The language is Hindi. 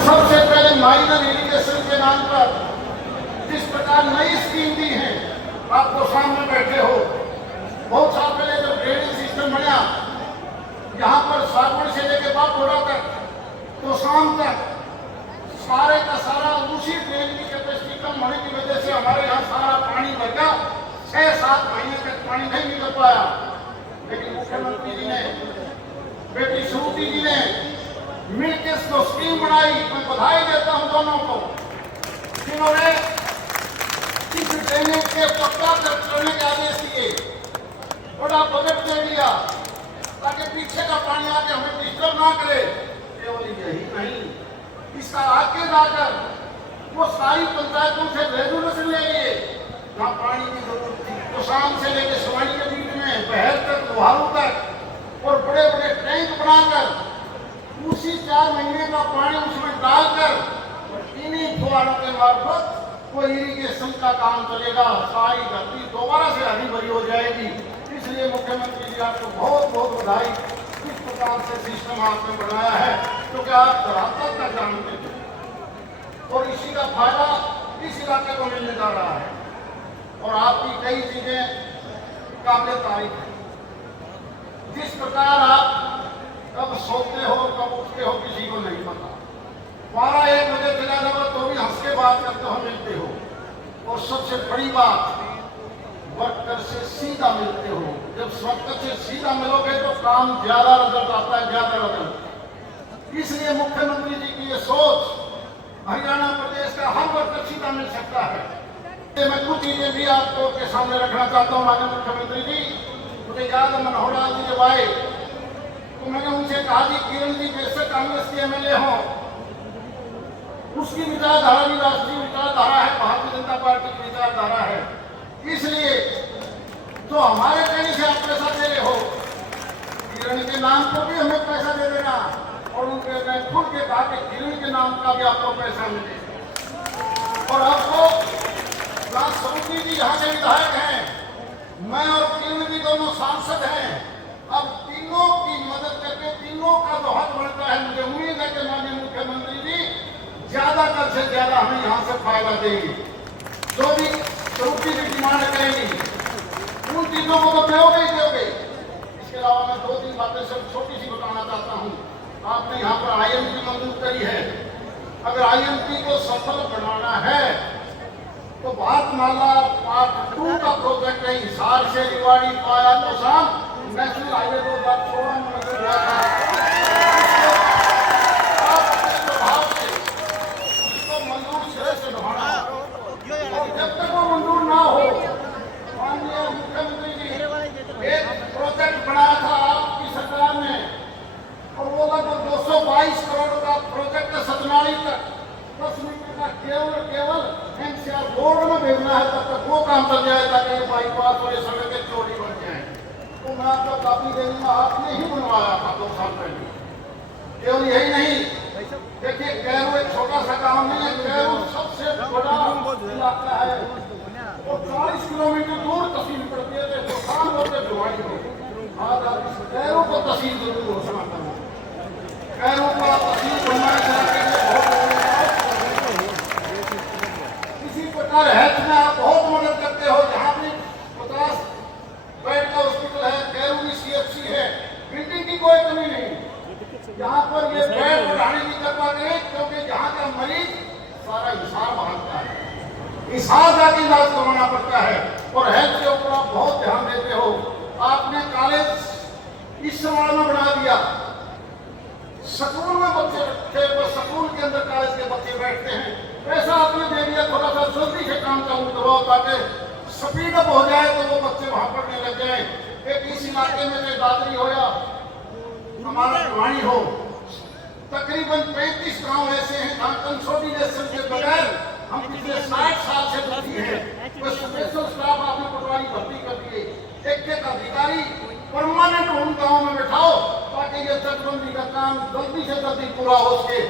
सबसे पहले माइनर इरिगेशन के नाम पर जिस प्रकार नई स्कीम दी है, आपको सामने बैठे हो, बहुत साल पहले जब ड्रेनेज सिस्टम बना, यहाँ पर सागुड़ से लेके बापोड़ा तक तो शाम तक सारे का सारा उसी ड्रेन की कैपेसिटी कम होने की वजह से हमारे यहाँ सारा पानी भर गया। 6-7 महीने तक पानी नहीं निकल पाया, लेकिन मुख्यमंत्री जी ने, बेटी श्रुति जी ने मिलकर इसको स्कीम बनाई। मैं बधाई देता हूँ दोनों को, जिन्होंने इस ड्रेनेज के पक्का करने के आदेश दिए, बड़ा बजट दे दिया ताकि पीछे का पानी आके हमें डिस्टर्ब ना करे। केवल यही नहीं, इसका आगे जाकर वो सारी पंचायतों से रेजुलेशन ले लिए जहाँ पानी की जरूरत थी, तो शाम से लेकर सवानी के बीच में बहर तक, लोहारू तक, और बड़े बड़े टैंक बनाकर उसी 4 महीने का पानी उसमें डालकर इन्हीं फुहारों के मार्फत वो इरिगेशन का काम चलेगा। सारी धरती दोबारा से हरी भरी हो जाएगी। इसलिए मुख्यमंत्री जी आपको बहुत बहुत बधाई। इस प्रकार से सिस्टम आपने बनाया है क्योंकि आप धरातल तक जानते थे, और इसी का फायदा इस इलाके को मिलने जा रहा है। और आपकी कई चीजें काबिल तारीफ है। जिस प्रकार आप कब सोते हो, कब उठते हो, किसी को नहीं पता। 12-1 बजे चला जाओ तो भी हंस के बात करते हो, मिलते हो। और सबसे बड़ी बात, वर्कर से सीधा मिलते हो। जब वर्कर से सीधा मिलोगे तो काम ज्यादा रिजल्ट आता है, ज्यादा रिजल्ट। इसलिए मुख्यमंत्री जी की ये सोच, हरियाणा प्रदेश का हर वर्कर सीधा मिल सकता है। मैं कुछ चीजें भी आपको के सामने रखना चाहता हूँ। माननीय मुख्यमंत्री जी, मुझे याद है मनोहर जी जब आए तो मैंने उनसे कहा कि किरण जी बेशक कांग्रेस के एमएलए हो, उसकी विचारधारा भी राष्ट्रीय विचारधारा है, भारतीय जनता पार्टी की विचारधारा है। इसलिए तो हमारे कहने से आप पैसा दे रहे हो, किरण के नाम को भी हमें पैसा दे देना, और उनके खुद के कहा कि किरण के नाम का भी आपको पैसा मिले। और आपको श्रुति जी यहाँ के विधायक हैं, मैं और किरण भी दोनों सांसद हैं। अब तीनों की मदद करके तीनों का जो हक बनता है, मुझे उम्मीद है कि माननीय मुख्यमंत्री जी ज्यादा से ज्यादा हमें यहाँ से फायदा देंगे। जो भी श्रुति जी डिमांड करेंगी उन चीजों को तो दोगे ही दोगे। इसके अलावा मैं 2-3 बातें सिर्फ छोटी सी बताना चाहता हूँ। आपने यहाँ पर IMT मंजूर करी है। अगर IMT को सफल बनाना है तो भारतमाला पार्ट 2 का प्रोजेक्ट है, हिसार से रिवाड़ी पाया तो शाम नेशनल हाईवे 2016 में मंजूर हुआ था। उसको मंजूर सिरे से ढोना, और जब तक वो मंजूर ना हो, माननीय मुख्यमंत्री जी एक प्रोजेक्ट बनाया था आपकी सरकार ने, और वो लगभग 222 करोड़ का प्रोजेक्ट सतनाली तक 10 मीटर का केवल NCR बोर्ड में भेजना है, तब तक वो काम चल जाए ताकि ये बाईपास और ये सड़कें चौड़ी बन जाए। तो मैं आपको कापी दे दूंगा, आपने ही बनवाया था 2 साल पहले। केवल यही नहीं, देखिए कैरू एक छोटा सा गांव नहीं है, कैरू सबसे बड़ा इलाका है, और 40 किलोमीटर दूर तहसील पड़ती है। तो खान होते भिवाड़ी हो, आज आप इस कैरू को तहसील जरूर घोषणा करना। कैरू का तहसील बनवाने इसी प्रकार हेल्थ में आप बहुत मदद करते हो। जहाँ भी 50 बेड का हॉस्पिटल है, कैरू में CHC है, बिल्डिंग की कोई कमी नहीं। यहाँ पर ये बेड बढ़ाने की कृपा करें, क्योंकि यहाँ का मरीज सारा हिसार भागता है, हिसार जाके इलाज करवाना पड़ता है, और हेल्थ के ऊपर आप बहुत ध्यान देते हो। आपने कॉलेज इस समय में बना दिया, स्कूल में बच्चे रखे, स्कूल के अंदर कॉलेज के बच्चे बैठते हैं। पैसा आपने दे दिया, थोड़ा सा जल्दी से काम चालू करवाओ ताकि स्पीड अप हो जाए, तो वो बच्चे वहां पढ़ने लग जाए। एक इस इलाके में जो दादरी हो या हमारा भिवाड़ी हो, तकरीबन 35 गांव ऐसे हैं जहाँ कंसोलिडेशन के बगैर हम पिछले 60 साल से दुखी हैं। तो स्पेशल स्टाफ आपने पटवारी भर्ती कर दिए, एक अधिकारी परमानेंट उन गाँव में बैठाओ ताकि ये तटबंदी का काम जल्दी से जल्दी पूरा हो सके।